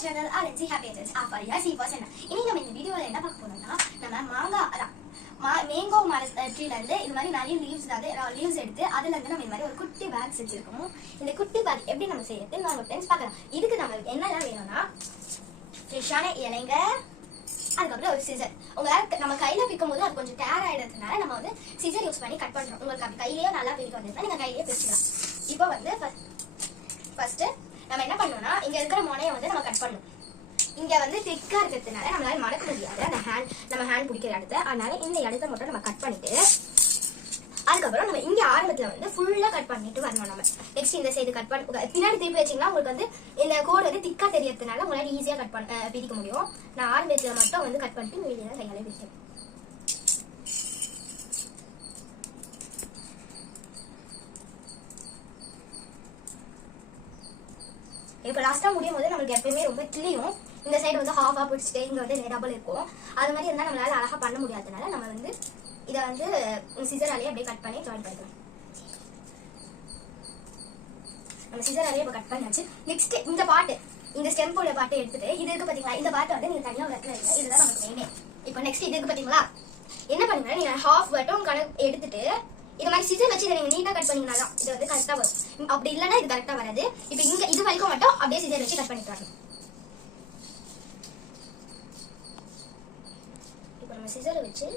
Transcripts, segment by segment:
channel RNC Happy Agents Afaria C%. இன்னைக்கு நம்ம இந்த வீடியோல என்ன பார்க்க போறோம்னா நம்ம மாங்காய் அதான் மேங்கோ ட்ரீல இருந்து இது மாதிரி நிறைய லீவ்ஸ் எடுத்து அதுல இருந்து நம்ம இந்த மாதிரி ஒரு குட்டி பேக் செஞ்சிருக்கோம். இந்த குட்டி பேக் எப்படி நம்ம செய்யறது நம்ம ஃப்ரெண்ட்ஸ் பார்க்கலாம். இதுக்கு நம்ம என்னெல்லாம் வேணும்னா ஃப்ரெஷ்ஷான இலைங்க, அதுக்கப்புறம் ஒரு சிசர். உங்களால் நம்ம கையில பிக்கும் போது அது கொஞ்சம் டேர் ஆயிடுறதுனால நம்ம வந்து சிசர் யூஸ் பண்ணி கட் பண்றோம். உங்களுக்கு அப்படி கையிலேயே நல்லா பிரிக்க வந்ததுன்னா நீங்க கையிலேயே பிரிச்சுக்கலாம். இப்போ வந்து ஃபர்ஸ்ட் நம்ம என்ன பண்ணணும்னா இங்க இருக்கிற முனையை வந்து நம்ம கட் பண்ணணும். இங்க வந்து திக்கா இருக்கிறதுனால நம்மளால மடக்க முடியாது அந்த நம்ம ஹேண்ட் பிடிக்கிற இடத்த. அதனால இந்த இடத்த மட்டும் நம்ம கட் பண்ணிட்டு அதுக்கப்புறம் நம்ம இங்க ஆரம்பத்துல வந்து ஃபுல்லா கட் பண்ணிட்டு வரணும். நம்ம நெக்ஸ்ட் இந்த சைடு கட் பண்ணி பின்னாடி திருப்பி வச்சீங்கன்னா உங்களுக்கு வந்து இந்த கோடு வந்து திக்கா தெரியறதுனால உங்களால ஈஸியா பிரிக்க முடியும். நான் ஆரம்பத்துல மட்டும் வந்து கட் பண்ணிட்டு மீதியை கையாலே பிரிச்சேன். இப்போ லாஸ்டா முடியும் போது நம்மளுக்கு எப்பயுமே ரொம்ப கிளியும் இந்த சைடு வந்து ஹாஃபா பிடிச்சிட்டு இங்க வந்து டபுள் இருக்கும். அது மாதிரி இருந்தா நம்மளால அழகா பண்ண முடியாததுனால நம்ம வந்து இதை வந்து சிசராலேயே அப்படியே கட் பண்ணி ஜாயின் பண்ணிக்கலாம். நம்ம சிசராலேயே இப்போ கட் பண்ணியாச்சு. நெக்ஸ்ட் இந்த பாட்டு இந்த ஸ்டெம்போட பாட்டை எடுத்துட்டு இது இருக்கு பாத்தீங்களா, இந்த பாட்டை வந்து நீங்க தனியா வைக்கல இல்லை, இதுதான் நமக்கு மெயினே. இப்போ நெக்ஸ்ட் இது இருக்கு பாத்தீங்களா, என்ன பண்ணுங்க நீங்க ஹாஃப் மட்டும் கணக்கு எடுத்துட்டு இந்த மாதிரி சிசர் வச்சு நீங்க நீட்டா கட் பண்ணீங்கன்னா தான் இது வந்து கரெக்டா வரும். அப்படி இல்லைன்னா இது கரெக்டா வராது. இப்போ இங்க இது வரைக்கும் மட்டும் அப்படியே சிசர் வச்சு கட் பண்ணிட்டு வரணும். இப்போ நம்ம சிசரை வச்சு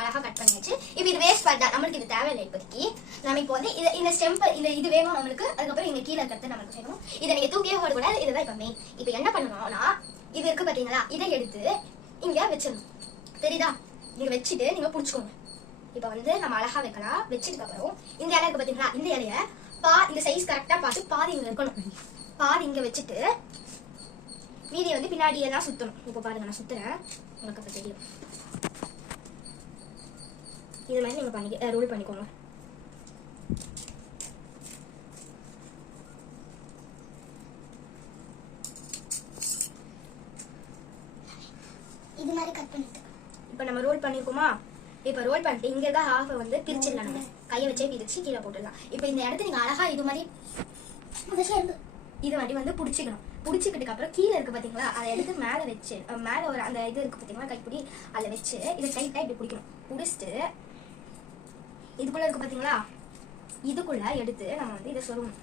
அழகா கட் பண்ணியாச்சு. இப்போ இது வேஸ்ட் பார்ட் தான், நம்மளுக்கு இது தேவையில்லை. இப்போதைக்கு நம்ம இப்போ வந்து இந்த ஸ்டெம்ப் இது வேணும் நம்மளுக்கு. அதுக்கப்புறம் இங்க கீழே இருக்கிறது நம்மளுக்கு வேணும். இதை நீங்க தூக்கியே போடக்கூடாது. இதுதான் இப்போ மெயின். இப்போ என்ன பண்ணணும்னா இது இருக்கு பாத்தீங்களா, இதை எடுத்து இங்க வச்சிடணும். தெரியுதா, நீங்க வச்சுட்டு நீங்க புடிச்சுக்கோங்க. இப்ப வந்து நம்ம அழகா வைக்கலாம். வச்சதுக்கு அப்புறம் இந்த இலை இருக்கு பாத்தீங்களா, இந்த இலைய இந்த சைஸ் கரெக்டா பார்த்து பாதி இங்க இருக்கணும். பாதி இங்க வச்சுட்டு மீதியை வந்து பின்னாடி எல்லாம் சுத்தணும். இப்போ பாருங்க நான் சுத்துறேன், உங்களுக்கு அப்ப தெரியும். இது மாதிரி நீங்க ரோல் பண்ணிக்கோங்க. இது மாதிரி கட் பண்ணிட்டு இப்போ நம்ம ரோல் பண்ணிருக்கோமா. இப்போ ரோல் பண்ணிட்டு இங்க இருக்க ஹாஃப் வந்து பிரிச்சிடலாம். நம்ம கையை வச்சே பிரிச்சு கீழே போட்டுடலாம். இப்போ இந்த இடத்துல நீங்க அழகா இது மாதிரி இது மாதிரி வந்து புடிச்சுக்கணும். புடிச்சுக்கிட்டு அப்புறம் கீழே இருக்கு பாத்தீங்களா, அதை எடுத்து மேல வச்சு மேல ஒரு அந்த இது இருக்கு பாத்தீங்களா கைப்பிடி, அதை வச்சு இதை டைட்டா இப்படி பிடிக்கணும். பிடிச்சிட்டு இதுக்குள்ள இருக்கு பாத்தீங்களா, இதுக்குள்ள எடுத்து நம்ம வந்து இதை சொருகணும்.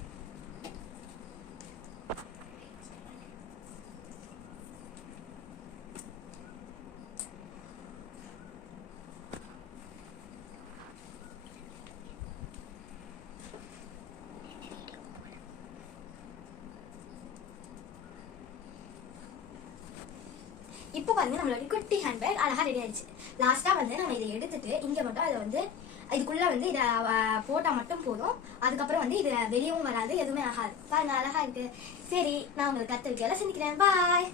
இப்போ பாருங்க நம்மளோட குட்டி ஹேண்ட்பேக் அழகா ரெடி ஆயிடுச்சு. லாஸ்டா வந்து நம்ம இதை எடுத்துட்டு இங்க மட்டும் அதை வந்து இதுக்குள்ள வந்து இதை போட்டா மட்டும் போதும். அதுக்கப்புறம் வந்து இது வெளியவும் வராது, எதுவுமே ஆகாது. பாருங்க அழகா இருக்கு. சரி, நான் உங்களுக்கு கத்து வைக்கல செஞ்சுக்கிறேன். பாய்.